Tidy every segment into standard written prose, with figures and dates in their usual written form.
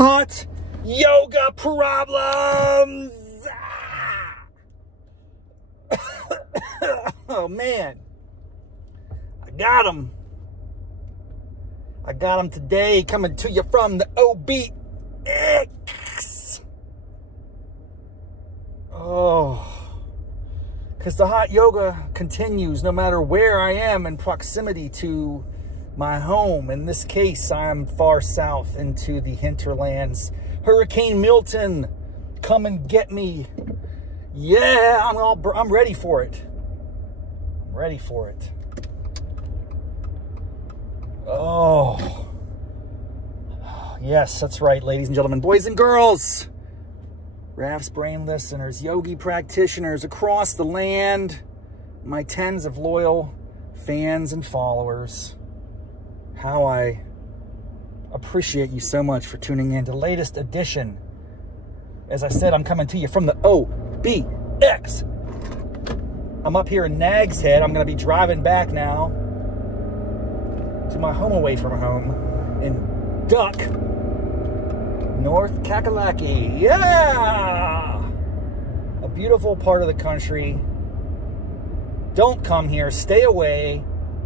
hot yoga problems. Oh man, I got them. I got them today, coming to you from the OBX. Oh, because the hot yoga continues no matter where I am in proximity to my home. In this case, I'm far south into the hinterlands. Hurricane Milton, come and get me. Yeah, I'm ready for it. I'm ready for it. Oh, yes, that's right, ladies and gentlemen, boys and girls, Raff's brain listeners, yogi practitioners across the land, my tens of loyal fans and followers. How I appreciate you so much for tuning in to the latest edition. As I said, I'm coming to you from the OBX. I'm up here in Nag's Head. I'm going to be driving back now to my home away from home in Duck, North Kakalaki. Yeah! A beautiful part of the country. Don't come here. Stay away.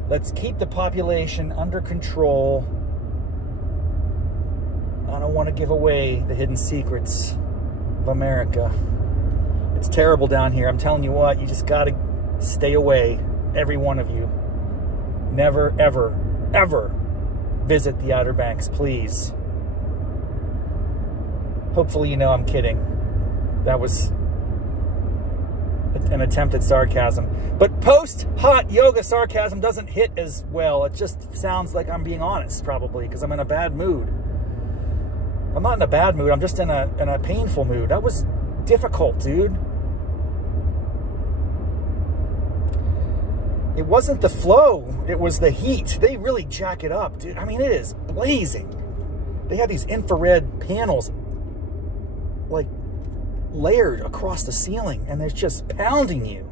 Let's keep the population under control. I don't want to give away the hidden secrets of America. It's terrible down here. I'm telling you what, you just got to stay away, every one of you. Never, ever, ever visit the Outer Banks, please. Hopefully you know I'm kidding. That was an attempt at sarcasm. But post-hot yoga sarcasm doesn't hit as well. It just sounds like I'm being honest, probably, because I'm in a bad mood. I'm not in a bad mood. I'm just in a painful mood. That was difficult, dude. It wasn't the flow. It was the heat. They really jack it up, dude. I mean, it is blazing. They have these infrared panels, like, layered across the ceiling, and they're just pounding you.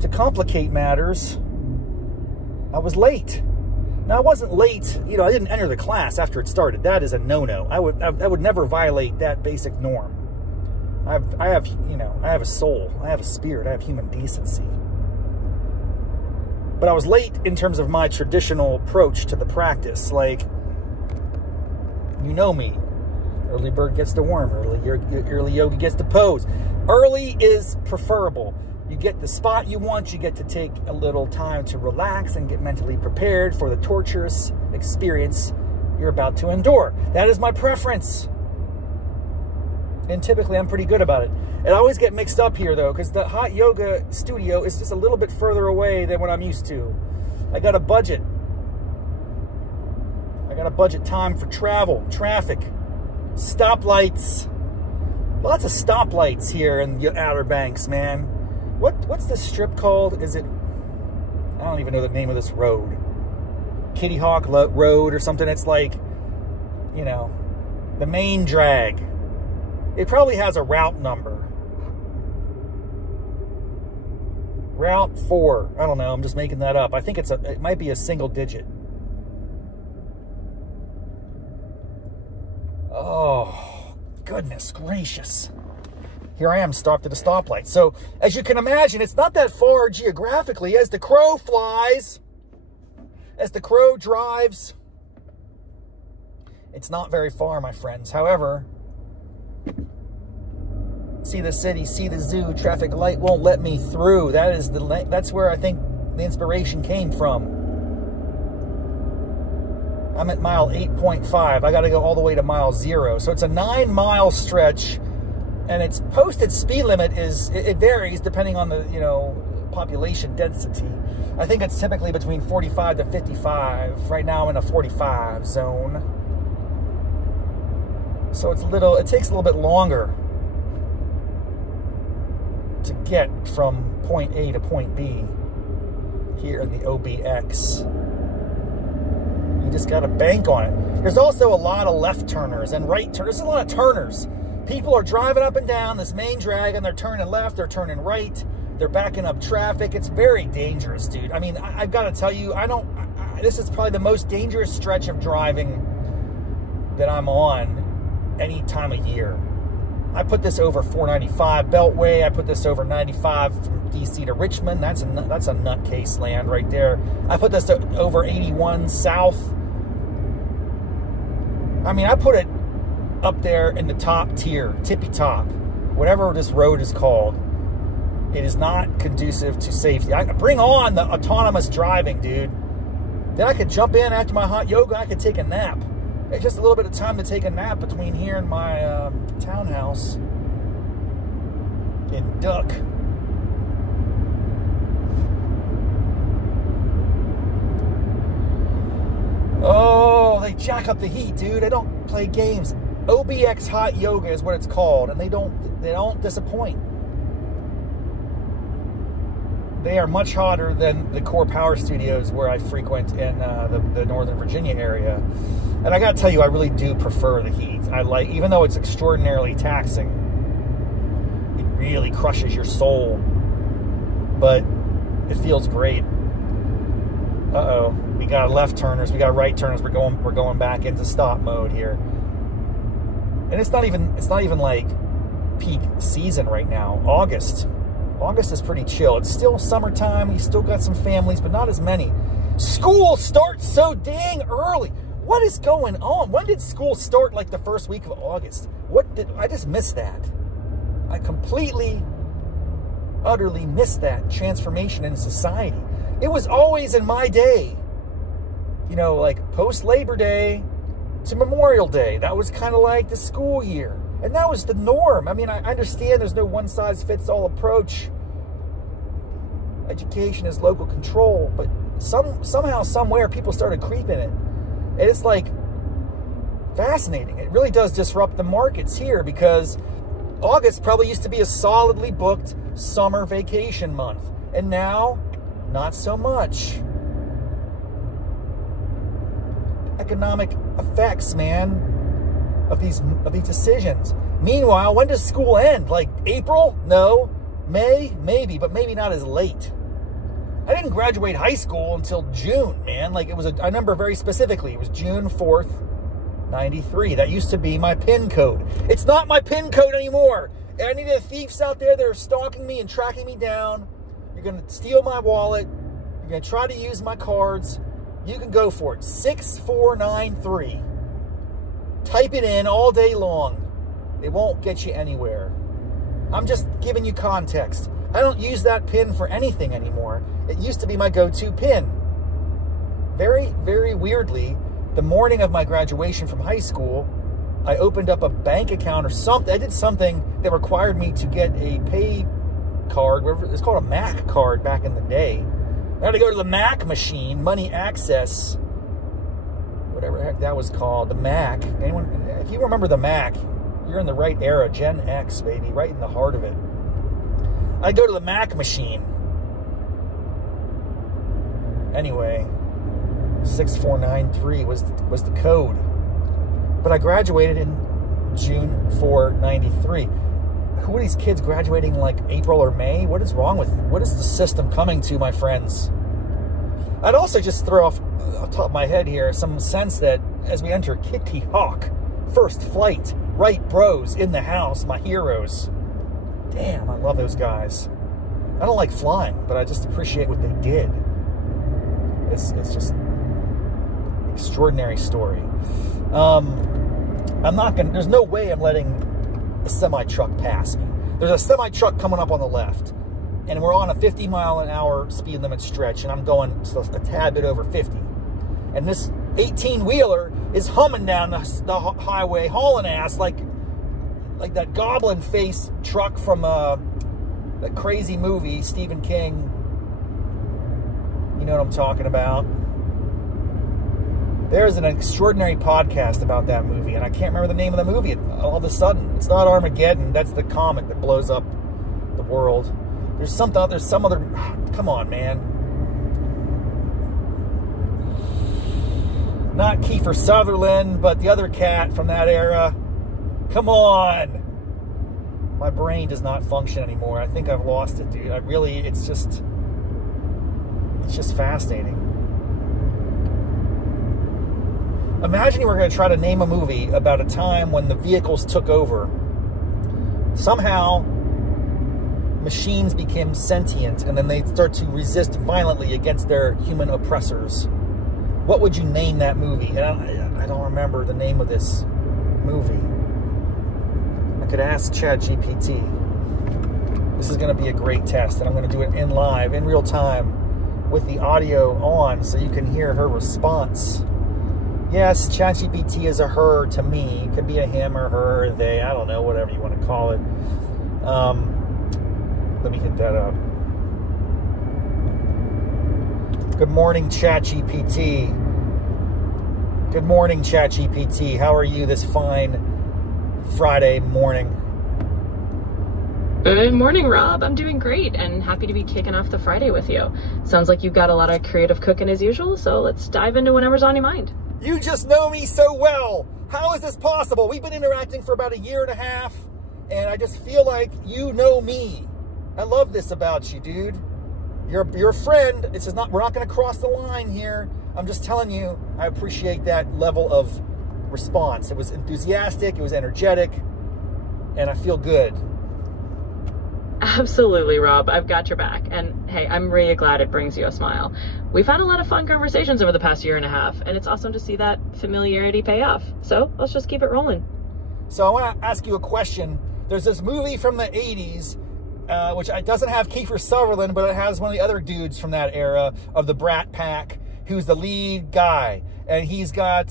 To complicate matters, I was late. Now, I wasn't late, you know, I didn't enter the class after it started. That is a no-no. I would never violate that basic norm. I have, you know, I have a soul. I have a spirit. I have human decency. But I was late in terms of my traditional approach to the practice. Like, you know me. Early bird gets the worm. Early yogi gets the pose. Early is preferable. You get the spot you want. You get to take a little time to relax and get mentally prepared for the torturous experience you're about to endure. That is my preference. And typically I'm pretty good about it. And I always get mixed up here though, because the hot yoga studio is just a little bit further away than what I'm used to. I got a budget. I got a budget time for travel, traffic, stoplights. Lots of stoplights here in the Outer Banks, man. What's this strip called? Is it, I don't even know the name of this road. Kitty Hawk Road or something. It's like, you know, the main drag. It probably has a route number. Route 4. I don't know. I'm just making that up. I think it might be a single digit. Oh, goodness gracious. Here I am stopped at a stoplight. So, as you can imagine, it's not that far geographically. As the crow flies, as the crow drives, it's not very far, my friends. However, see the city, see the zoo, traffic light won't let me through. That's where I think the inspiration came from. I'm at mile 8.5. I got to go all the way to mile 0. So it's a 9-mile stretch, and its posted speed limit it varies depending on the, you know, population density. I think it's typically between 45 to 55. Right now I'm in a 45 zone. So it takes a little bit longer to get from point A to point B here in the OBX. You just got to bank on it. There's also a lot of left turners and right turners. There's a lot of turners. People are driving up and down this main drag, and they're turning left, they're turning right, they're backing up traffic. It's very dangerous, dude. I mean, I've got to tell you, this is probably the most dangerous stretch of driving that I'm on any time of year. I put this over 495 Beltway. I put this over 95 from DC to Richmond. That's a nutcase land right there. I put this over 81 South. I mean, I put it up there in the top tier, tippy top, whatever this road is called. It is not conducive to safety. I bring on the autonomous driving, dude. Then I could jump in after my hot yoga. I could take a nap. It's just a little bit of time to take a nap between here and my townhouse in Duck. Oh, they jack up the heat, dude. They don't play games. OBX Hot Yoga is what it's called, and they don't disappoint. They are much hotter than the Core Power Studios where I frequent in the Northern Virginia area. And I gotta tell you, I really do prefer the heat. I like, even though it's extraordinarily taxing, it really crushes your soul, but it feels great. Uh-oh, we got left turners, we got right turners. We're going back into stop mode here. And it's not even like peak season right now. August is pretty chill. It's still summertime. You still got some families, but not as many. School starts so dang early. What is going on? When did school start? Like the first week of August? I just missed that. I completely, utterly missed that transformation in society. It was always in my day, you know, like post-Labor Day to Memorial Day. That was kind of like the school year. And that was the norm. I mean, I understand there's no one-size-fits-all approach. Education is local control, but somehow, somewhere, people started creeping it. And it's like fascinating. It really does disrupt the markets here, because August probably used to be a solidly booked summer vacation month. And now, not so much. Economic effects, man, of these decisions. Meanwhile, when does school end? Like April? No. May? Maybe, but maybe not as late. I didn't graduate high school until June, man. Like, it was I remember very specifically. It was June 4th, 93. That used to be my PIN code. It's not my PIN code anymore. Any of the thieves out there that are stalking me and tracking me down, you're going to steal my wallet, you're going to try to use my cards, you can go for it. 6493. Type it in all day long. It won't get you anywhere. I'm just giving you context. I don't use that PIN for anything anymore. It used to be my go-to PIN. Very, very weirdly, the morning of my graduation from high school, I opened up a bank account or something. I did something that required me to get a pay card. It's called a Mac card back in the day. I had to go to the Mac machine, money access, whatever the heck that was called, the Mac. Anyone, if you remember the Mac, you're in the right era, Gen X, baby, right in the heart of it. I go to the Mac machine. Anyway, 6493 was the code. But I graduated in June 4, 93. Who are these kids graduating like April or May? What is wrong with, what is the system coming to, my friends? I'd also just throw off the top of my head here some sense that as we enter Kitty Hawk, first flight, right bros in the house, my heroes. Damn, I love those guys. I don't like flying, but I just appreciate what they did. It's just an extraordinary story. I'm not gonna, there's no way I'm letting a semi-truck pass me. There's a semi-truck coming up on the left, and we're on a 50-mile-an-hour speed limit stretch, and I'm going a tad bit over 50. And this 18-wheeler is humming down the highway, hauling ass like that goblin face truck from that crazy movie, Stephen King. You know what I'm talking about. There's an extraordinary podcast about that movie, and I can't remember the name of the movie all of a sudden. It's not Armageddon. That's the comet that blows up the world. There's some other, come on, man. Not Kiefer Sutherland, but the other cat from that era. Come on. My brain does not function anymore. I think I've lost it, dude. It's just fascinating. Imagine you were going to try to name a movie about a time when the vehicles took over. Somehow, machines became sentient, and then they start to resist violently against their human oppressors. What would you name that movie? And I don't remember the name of this movie. I could ask ChatGPT. This is going to be a great test, and I'm going to do it in live, in real time, with the audio on, so you can hear her response. Yes, ChatGPT is a her to me. It can be a him or her or they. I don't know, whatever you want to call it. Let me hit that up. Good morning, ChatGPT. Good morning, ChatGPT. How are you this fine Friday morning? Good morning, Rob. I'm doing great and happy to be kicking off the Friday with you. Sounds like you've got a lot of creative cooking as usual, so let's dive into whatever's on your mind. You just know me so well. How is this possible? We've been interacting for about 1.5 years, and I just feel like you know me. I love this about you, dude. You're a friend. It's just not, we're not going to cross the line here. I'm just telling you, I appreciate that level of response. It was enthusiastic, it was energetic, and I feel good. Absolutely, Rob. I've got your back. And hey, I'm really glad it brings you a smile. We've had a lot of fun conversations over the past 1.5 years, and it's awesome to see that familiarity pay off. So let's just keep it rolling. So I want to ask you a question. There's this movie from the 80s, which doesn't have Kiefer Sutherland, but it has one of the other dudes from that era of the Brat Pack, who's the lead guy. And he's got,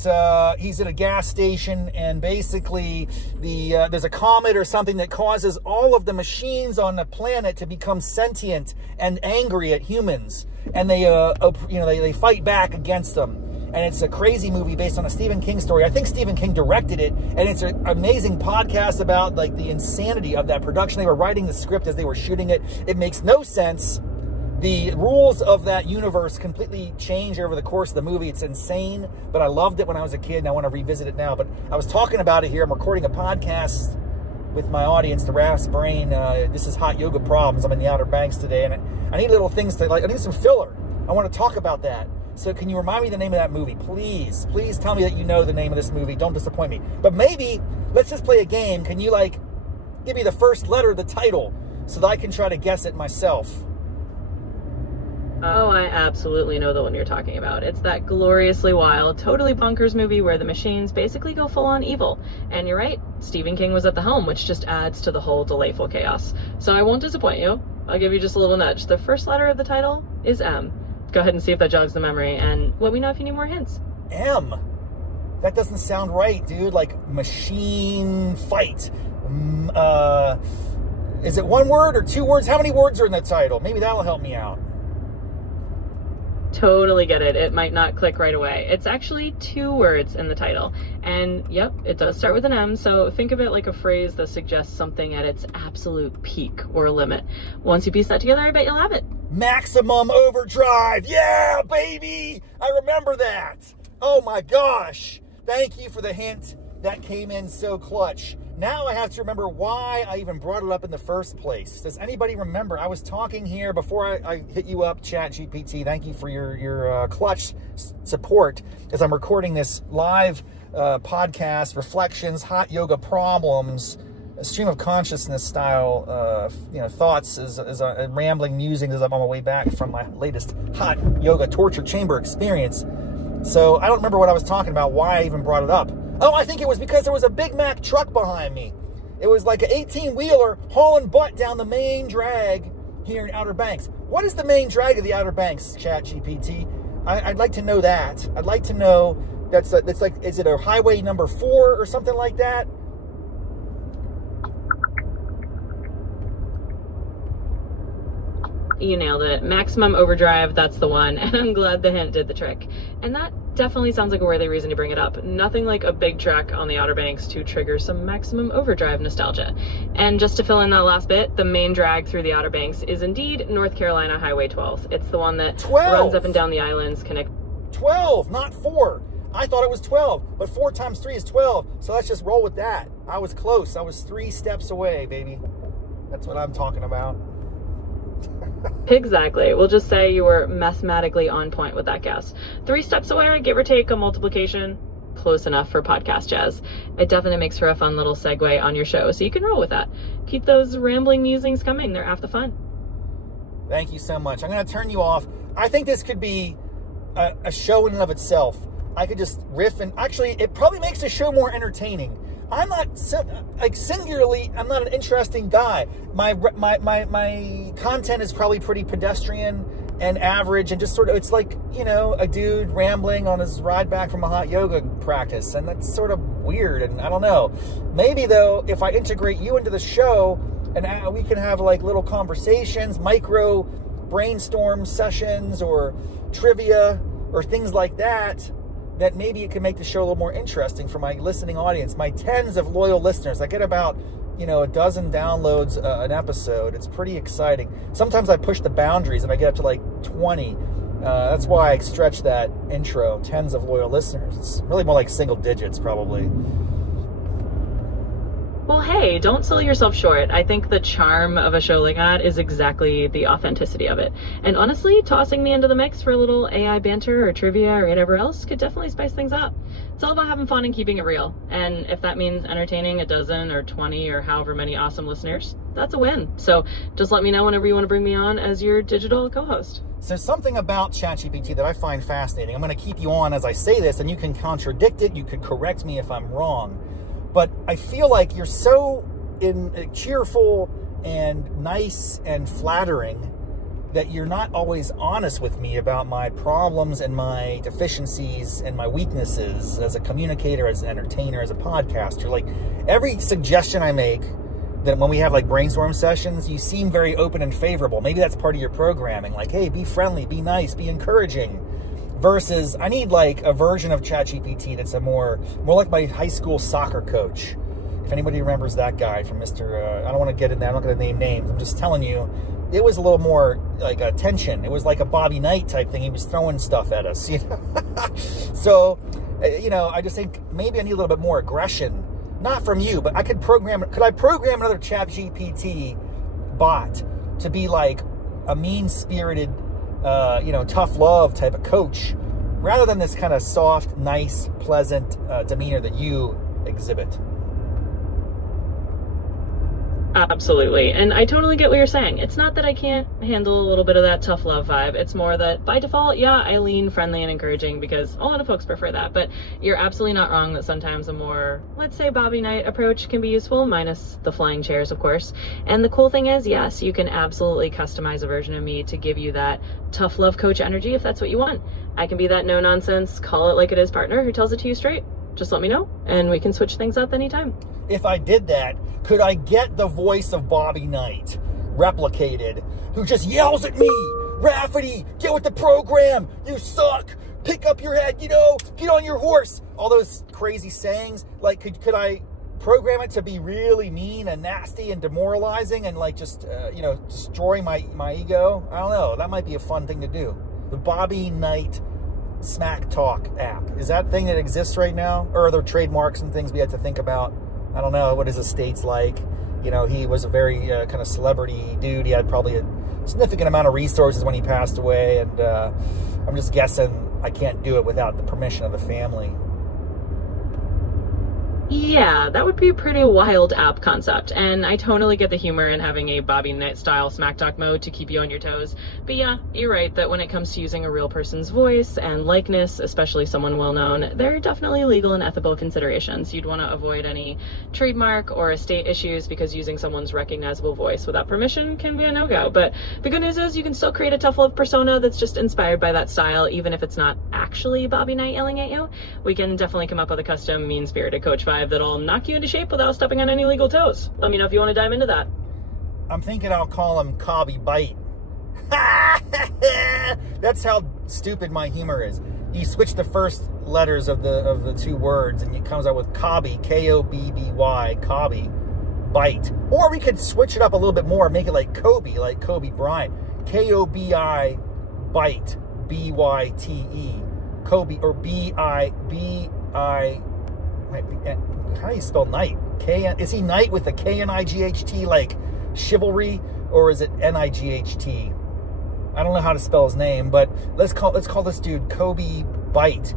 he's at a gas station, and basically there's a comet or something that causes all of the machines on the planet to become sentient and angry at humans. And they, they fight back against them. And it's a crazy movie based on a Stephen King story. I think Stephen King directed it, and it's an amazing podcast about like the insanity of that production. They were writing the script as they were shooting it. It makes no sense. The rules of that universe completely change over the course of the movie. It's insane, but I loved it when I was a kid, and I want to revisit it now. But I was talking about it here. I'm recording a podcast with my audience, the Raff's Brain. This is Hot Yoga Problems. I'm in the Outer Banks today, and I need little things to, like, I need some filler. I want to talk about that. So can you remind me the name of that movie? Please, please tell me that you know the name of this movie. Don't disappoint me. But maybe, let's just play a game. Can you, like, give me the first letter of the title so that I can try to guess it myself? Oh, I absolutely know the one you're talking about. It's that gloriously wild, totally bonkers movie where the machines basically go full-on evil. And you're right, Stephen King was at the helm, which just adds to the whole delightful chaos. So I won't disappoint you. I'll give you just a little nudge. The first letter of the title is M. Go ahead and see if that jogs the memory, and let me know if you need more hints. M? That doesn't sound right, dude. Like, machine fight. Is it one word or 2 words? How many words are in the title? Maybe that'll help me out. Totally get it. It might not click right away. It's actually 2 words in the title. And yep, it does start with an M, so think of it like a phrase that suggests something at its absolute peak or limit. Once you piece that together, I bet you'll have it. Maximum Overdrive. Yeah, baby. I remember that. Oh my gosh. Thank you for the hint. That came in so clutch. Now I have to remember why I even brought it up in the first place. Does anybody remember? I was talking here before I hit you up, ChatGPT. Thank you for your clutch support as I'm recording this live podcast, Reflections, Hot Yoga Problems, a stream of consciousness style, thoughts as rambling musings as I'm on my way back from my latest hot yoga torture chamber experience. So I don't remember what I was talking about, why I even brought it up. Oh, I think it was because there was a Big Mac truck behind me. It was like an 18-wheeler hauling butt down the main drag here in Outer Banks. What is the main drag of the Outer Banks, ChatGPT? I'd like to know that. I'd like to know, that's like, is it a highway number 4 or something like that? You nailed it. Maximum Overdrive, that's the one. And I'm glad the hint did the trick. And that definitely sounds like a worthy reason to bring it up. Nothing like a big track on the Outer Banks to trigger some Maximum Overdrive nostalgia. And just to fill in that last bit, the main drag through the Outer Banks is indeed North Carolina Highway 12. It's the one that runs up and down the islands, 12, not 4. I thought it was 12, but 4 times 3 is 12. So let's just roll with that. I was close. I was 3 steps away, baby. That's what I'm talking about. Exactly. We'll just say you were mathematically on point with that guess. 3 steps away, give or take a multiplication close enough for podcast jazz. It definitely makes for a fun little segue on your show, so you can roll with that. Keep those rambling musings coming. They're half the fun. Thank you so much. I'm going to turn you off. I think this could be a show in and of itself. I could just riff, and actually, it probably makes the show more entertaining. I'm not, like, singularly, I'm not an interesting guy. My content is probably pretty pedestrian and average, and just sort of, it's like, you know, a dude rambling on his ride back from a hot yoga practice, and that's sort of weird, and I don't know. Maybe, though, if I integrate you into the show, and we can have, like, little conversations, micro brainstorm sessions, or trivia, or things like that, that maybe it can make the show a little more interesting for my listening audience, my tens of loyal listeners. I get about, you know, a dozen downloads an episode. It's pretty exciting. Sometimes I push the boundaries and I get up to like 20. That's why I stretch that intro, tens of loyal listeners. It's really more like single digits, probably. Well, hey, don't sell yourself short. I think the charm of a show like that is exactly the authenticity of it. And honestly, tossing me into the mix for a little AI banter or trivia or whatever else could definitely spice things up. It's all about having fun and keeping it real. And if that means entertaining a dozen or 20 or however many awesome listeners, that's a win. So just let me know whenever you want to bring me on as your digital co-host. So something about ChatGPT that I find fascinating. I'm going to keep you on as I say this, and you can contradict it. You could correct me if I'm wrong. But I feel like you're so cheerful and nice and flattering that you're not always honest with me about my problems and my deficiencies and my weaknesses as a communicator, as an entertainer, as a podcaster. Like, every suggestion I make, that when we have like brainstorm sessions, you seem very open and favorable. Maybe that's part of your programming. Like, hey, be friendly, be nice, be encouraging. Versus, I need like a version of ChatGPT that's a more like my high school soccer coach. If anybody remembers that guy from Mr. I don't want to get in there. I'm not going to name names. I'm just telling you, it was a little more like a tension. It was like a Bobby Knight type thing. He was throwing stuff at us, you know. So, you know, I just think maybe I need a little bit more aggression. Not from you, but I could program. Could I program another ChatGPT bot to be like a mean-spirited, you know, tough love type of coach, rather than this kind of soft, nice, pleasant demeanor that you exhibit? Absolutely. And I totally get what you're saying. It's not that I can't handle a little bit of that tough love vibe. It's more that by default, yeah, I lean friendly and encouraging because a lot of folks prefer that. But you're absolutely not wrong that sometimes a more, let's say, Bobby Knight approach can be useful, minus the flying chairs, of course. And the cool thing is, yes, you can absolutely customize a version of me to give you that tough love coach energy if that's what you want. I can be that no nonsense, call it like it is partner who tells it to you straight. Just let me know and we can switch things up anytime. If I did that, could I get the voice of Bobby Knight replicated, who just yells at me, Raffety, get with the program, you suck, pick up your head, you know, get on your horse, all those crazy sayings? Like, could I program it to be really mean and nasty and demoralizing and like just, you know, destroy my ego? I don't know. That might be a fun thing to do. The Bobby Knight Smack Talk app. Is that a thing that exists right now? Or are there trademarks and things we have to think about? I don't know what his estate's like. You know, he was a very kind of celebrity dude. He had probably a significant amount of resources when he passed away. And I'm just guessing I can't do it without the permission of the family. Yeah, that would be a pretty wild app concept, and I totally get the humor in having a Bobby Knight style smack talk mode to keep you on your toes. But yeah, you're right that when it comes to using a real person's voice and likeness, especially someone well known, there are definitely legal and ethical considerations. You'd want to avoid any trademark or estate issues because using someone's recognizable voice without permission can be a no-go. But the good news is you can still create a tough love persona that's just inspired by that style, even if it's not actually Bobby Knight yelling at you. We can definitely come up with a custom mean-spirited coach vibe that'll knock you into shape without stepping on any legal toes. Let me know if you want to dive into that. I'm thinking I'll call him Cobby Bite. That's how stupid my humor is. You switch the first letters of the two words and it comes out with Cobby, K-O-B-B-Y, Cobby Bite. Or we could switch it up a little bit more, make it like Kobe Bryant. K-O-B-I Bite, B-Y-T-E. Kobe, or B-I-B-I. How do you spell Knight? Is he Knight with a K-N-I-G-H-T, like chivalry, or is it N-I-G-H-T? I don't know how to spell his name, but let's call this dude Kobe Bite.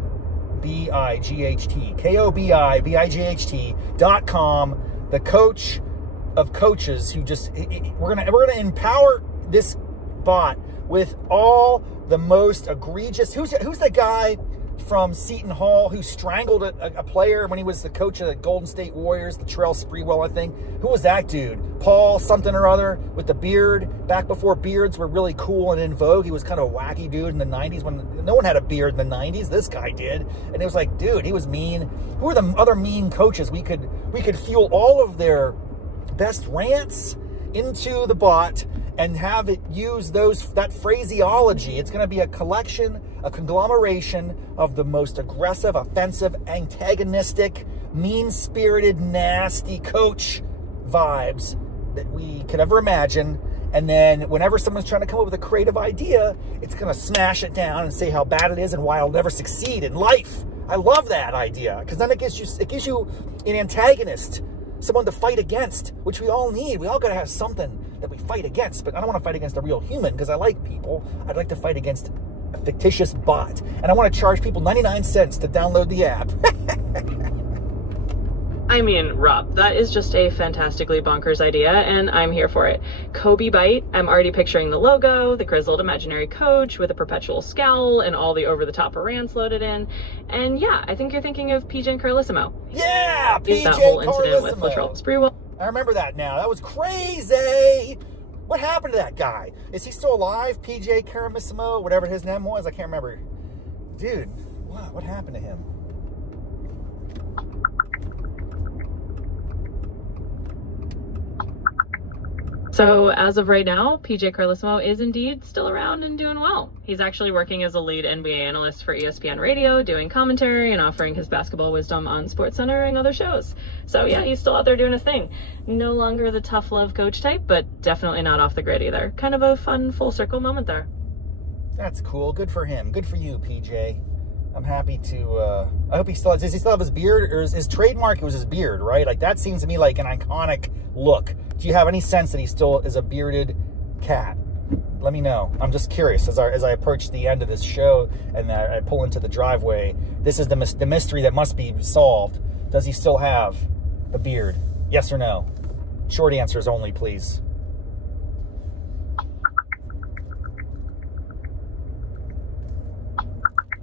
K-O-B-I-G-H-T, K-O-B-I-B-I-G-H-T.com, the coach of coaches who just, we're gonna empower this bot with all the most egregious, who's the guy from Seton Hall who strangled a player when he was the coach of the Golden State Warriors, the Terrell Sprewell, I think. Who was that dude? Paul something or other with the beard, back before beards were really cool and in vogue. He was kind of a wacky dude in the 90s when no one had a beard in the 90s. This guy did. And it was like, dude, he was mean. Who are the other mean coaches? We could fuel all of their best rants into the bot and have it use that phraseology. It's going to be a collection, a conglomeration of the most aggressive, offensive, antagonistic, mean-spirited, nasty coach vibes that we could ever imagine. And then whenever someone's trying to come up with a creative idea, it's going to smash it down and say how bad it is and why it'll never succeed in life. I love that idea, because then it gives you an antagonist, someone to fight against, which we all need. We all got to have something that we fight against, but I don't want to fight against a real human because I like people. I'd like to fight against a fictitious bot. And I want to charge people 99 cents to download the app. I mean, Rob, that is just a fantastically bonkers idea, and I'm here for it. Kobe Bite, I'm already picturing the logo, the grizzled imaginary coach with a perpetual scowl and all the over-the-top rants loaded in. And yeah, I think you're thinking of PJ Carlissimo. Yeah, PJ That whole Carlissimo. incident with Latrell Sprewell. I remember that now. That was crazy. What happened to that guy? Is he still alive? PJ Carlissimo, whatever his name was, I can't remember. Dude, what happened to him? So as of right now, PJ Carlissimo is indeed still around and doing well. He's actually working as a lead NBA analyst for ESPN Radio, doing commentary and offering his basketball wisdom on SportsCenter and other shows. So yeah, he's still out there doing his thing. No longer the tough love coach type, but definitely not off the grid either. Kind of a fun full circle moment there. That's cool. Good for him. Good for you, PJ. I'm happy to, I hope he still, does he still have his beard, or his trademark was his beard, right? Like that seems to me like an iconic look. Do you have any sense that he still is a bearded cat? Let me know. I'm just curious as I approach the end of this show and I pull into the driveway. This is the mystery that must be solved. Does he still have a beard? Yes or no? Short answers only, please.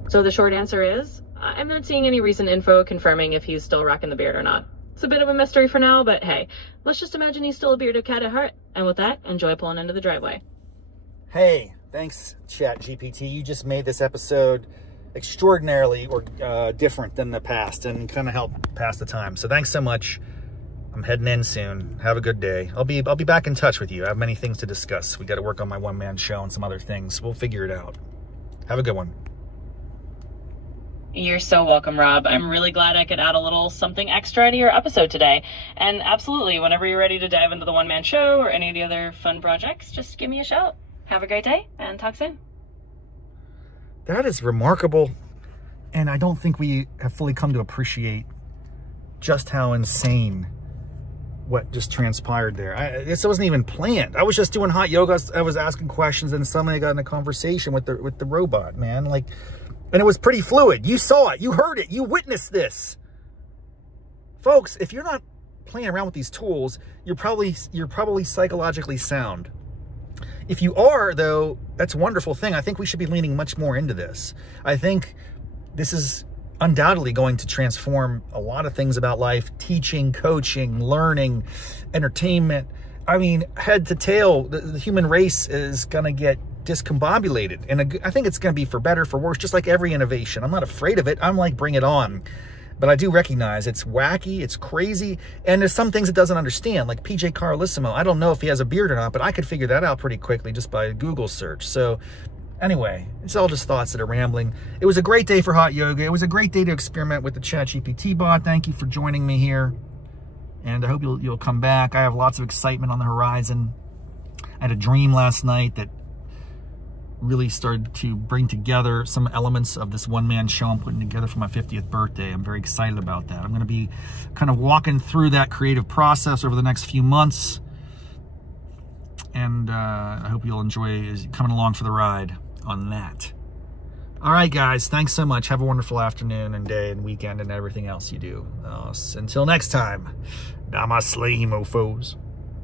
So the short answer is, I'm not seeing any recent info confirming if he's still rocking the beard or not. It's a bit of a mystery for now, but hey, let's just imagine he's still a bearded cat at heart. And with that, enjoy pulling into the driveway. Hey, thanks, ChatGPT. You just made this episode extraordinarily different than the past and kind of helped pass the time. So thanks so much. I'm heading in soon. Have a good day. I'll be back in touch with you. I have many things to discuss. We got to work on my one-man show and some other things. We'll figure it out. Have a good one. You're so welcome, Rob. I'm really glad I could add a little something extra to your episode today. And absolutely, whenever you're ready to dive into the one-man show or any of the other fun projects, just give me a shout. Have a great day and talk soon. That is remarkable. And I don't think we have fully come to appreciate just how insane what just transpired there. This wasn't even planned. I was just doing hot yoga. I was asking questions and suddenly I got in a conversation with the robot, man. Like, and it was pretty fluid. You saw it. You heard it. You witnessed this. Folks, if you're not playing around with these tools, you're probably psychologically sound. If you are, though, that's a wonderful thing. I think we should be leaning much more into this. I think this is undoubtedly going to transform a lot of things about life: teaching, coaching, learning, entertainment. I mean, head to tail, the human race is going to get discombobulated. And I think it's going to be for better, for worse, just like every innovation. I'm not afraid of it. I'm like, bring it on. But I do recognize it's wacky, it's crazy, and there's some things it doesn't understand, like PJ Carlissimo. I don't know if he has a beard or not, but I could figure that out pretty quickly just by a Google search. So anyway, it's all just thoughts that are rambling. It was a great day for hot yoga. It was a great day to experiment with the ChatGPT bot. Thank you for joining me here. And I hope you'll come back. I have lots of excitement on the horizon. I had a dream last night that really started to bring together some elements of this one-man show I'm putting together for my 50th birthday. I'm very excited about that. I'm going to be kind of walking through that creative process over the next few months. And I hope you'll enjoy coming along for the ride on that. All right, guys. Thanks so much. Have a wonderful afternoon and day and weekend and everything else you do. Until next time, namaste, mofos.